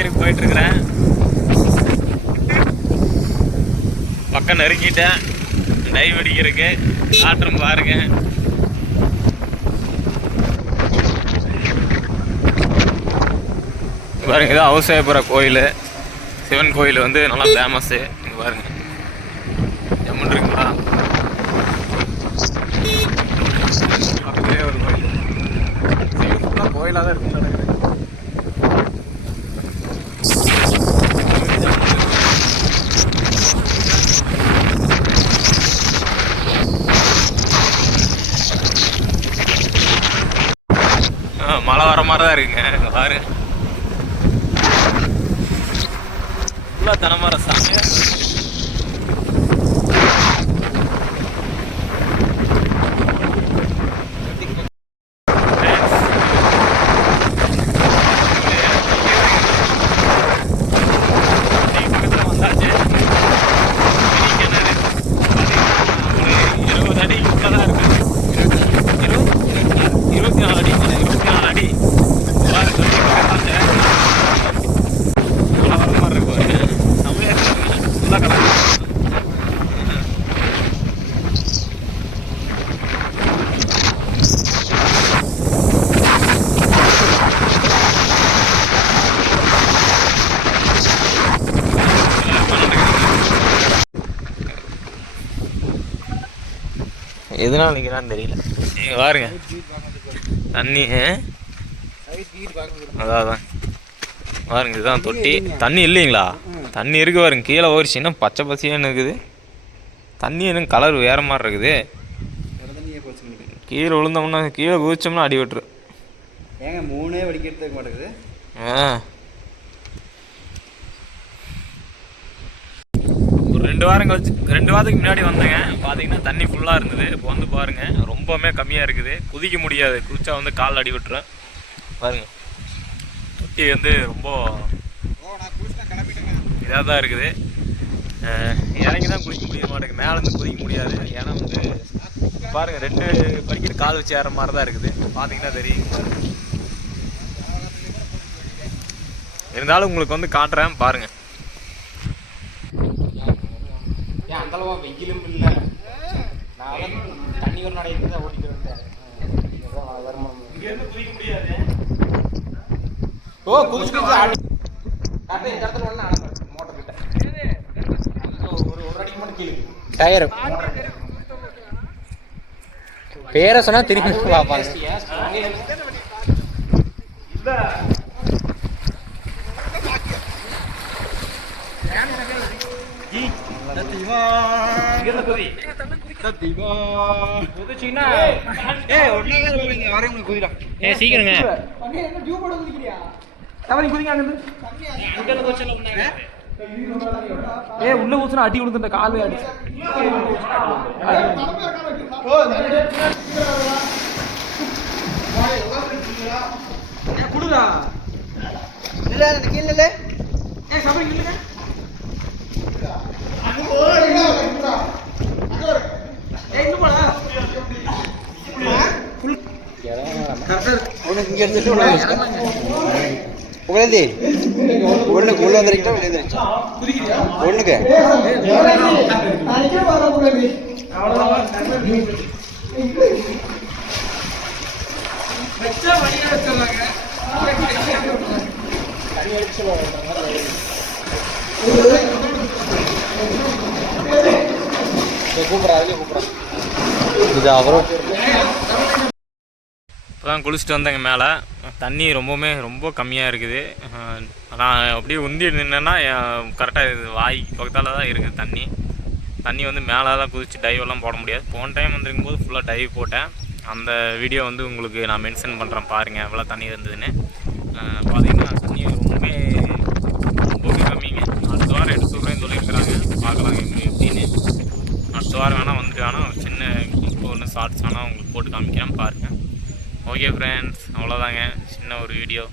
அடிக்கிறதுக்கு போயிட்டு இருக்கிறேன் பக்கம் நெருங்கிட்டேன். டைவ் அடிக்கிறதுக்கு காற்றும் பாருங்க. பாருங்க இது அவசயபுர கோயில். சிவன் கோயில் வந்து நல்லா ஃபேமஸ்ஸு இங்கே பாருங்க. ஜம்முன் இருக்குங்களா? பக்கத்துலேயே ஒரு கோயில். ஃபுல்லாக கோயிலாக தான் இருக்குன்னு மழை வர மாதிரி தான் இருக்குங்க பாரு ஃபுல்லாக தனமார சாமியாக இருபது அடி தான் இருக்குது இருபத்தி நாலு அடி இருபத்தி நாலு அடி பாருங்க இவ்வளோ வர மாதிரி இருக்கும் பாருங்க. செம்மையா இருக்குங்க. நல்லா கிடக்கு. எதனால நிற்கிறான்னு தெரியல. பாருங்க. தண்ணி? அதான் அதான் பாருங்க இதுதான் தொட்டி. தண்ணி இல்லைங்களா? தண்ணி இருக்கு பாருங்க. கீழே ஓடிச்சுன்னா பச்சை பசியான்னு இருக்குது. தண்ணி இன்னும் கலர் வேற மாதிரி இருக்குது. கீழே விழுந்தோம்னா கீழே குதிச்சோம்னா அடி விட்டுரு. ஏங்க மூணே வடிக்கிறதுக்கு மாட்டேங்குது. ஆ ஒரு ரெண்டு வாரம் கழிச்சு ரெண்டு வாரத்துக்கு முன்னாடி வந்தேங்க. பார்த்தீங்கன்னா தண்ணி ஃபுல்லாக இருந்தது. இப்போ வந்து பாருங்கள் ரொம்பவுமே கம்மியாக இருக்குது. குதிக்க முடியாது. குதிச்சா வந்து கால் அடி விட்டுரும். பாருங்கள் தொட்டி வந்து ரொம்ப இதாக தான் இருக்குது. இறங்கி தான் குதிக்க முடிய மாட்டேங்குது. மேலேருந்து குதிக்க முடியாது. ஏன்னா வந்து பாருங்கள் ரெண்டு படிக்கிற கால் வச்சு ஏற மாதிரி தான் இருக்குது. பார்த்தீங்கன்னா தெரியும் இருந்தாலும் உங்களுக்கு வந்து காட்டுறேன். பாருங்கள் அளவா வெயிலும் இல்லை. நான் தண்ணி ஒரு நடையில தான் ஓட்டிட்டு வந்தேன் வருமானம் ஓ குதிச்சு கரெக்டாக இந்த இடத்துல ஒன்று அனுப்பு மோட்டர் கிட்ட. ஒரு ஒரு அடிக்கு மட்டும் கீழே டயர். பேரை சொன்னா திருப்பி பார்ப்பாங்க. சீக்கிரங்க. ஏ உள்ள ஊத்துனா அடி விழுந்துட்ட காலு அடி குடுடா இல்ல எனக்கு இல்ல ஏ சபை இல்ல ஏய் இன்னும் போடா உனக்கு இங்கே இருந்துட்டு உள்ள உங்களது ஒண்ணுக்கு உள்ள வந்துருக்கா வெளியே வந்துருச்சா ஒண்ணுக்கு. வெச்சா வழியா வச்சிடறாங்க இது அவரும் இப்போ தான் குளிச்சுட்டு வந்தேங்க மேலே. தண்ணி ரொம்பவுமே ரொம்ப கம்மியாக இருக்குது. நான் அப்படியே உந்தி நின்னேன்னா கரெக்டாக இது வாய் பக்கத்தால் தான் இருக்குது தண்ணி. தண்ணி வந்து மேலே தான் குதிச்சு டைவ் எல்லாம் போட முடியாது. போன டைம் வந்துருக்கும் போது ஃபுல்லாக டைவ் போட்டேன். அந்த வீடியோ வந்து உங்களுக்கு நான் மென்ஷன் பண்ணுறேன் பாருங்கள் எவ்வளோ தண்ணி இருந்ததுன்னு. பார்த்தீங்கன்னா தண்ணி ரொம்பவே ரொம்பவே கம்மிங்க. அடுத்த வாரம் எடுத்து சொல்கிறேன்னு சொல்லியிருக்கிறாங்க. பார்க்கலாம் எப்படி எப்படின்னு அடுத்த வாரம் வேணால் வந்துட்டு வேணால் சின்ன இப்போ ஒன்று ஷார்ட்ஸ் வேணால் உங்களுக்கு போட்டு காமிக்கிறேன் பாருங்கள் ஓகே ஃப்ரெண்ட்ஸ் அவ்வளோதாங்க சின்ன ஒரு வீடியோ